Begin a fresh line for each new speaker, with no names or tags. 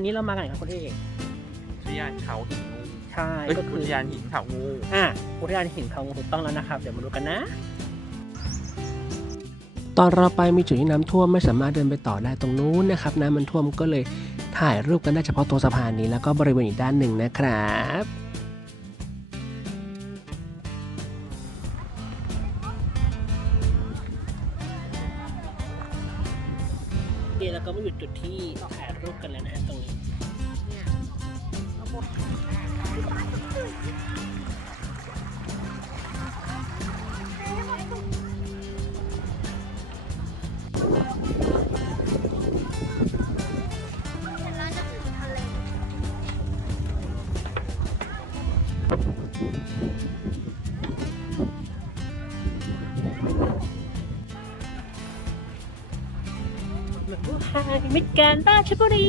วันนี้เรามากันไหนครับคุณเอก
อุทยานเขาหินงู
ใช่
เอ้ย
ก็คื
อุ
อ
ทยานหินเขางู
อะอุทยานหินเขางูถูกต้องแล้วนะครับ เดี๋ยวมาดูกันนะ
ตอนเราไปมีจุดที่น้ำท่วมไม่สามารถเดินไปต่อได้ตรงนู้นนะครับ น้ำมันท่วมก็เลยถ่ายรูปกันได้เฉพาะตรงสะพานนี้แล้วก็บริเวณอีกด้านหนึ่งนะครับ
เคแล้วก็มาอยู่จุดที่เราถ่ายรูปกันแล้วนะฮะตรงนี้ เหมือนว่าไฮมิตรการราชบุรี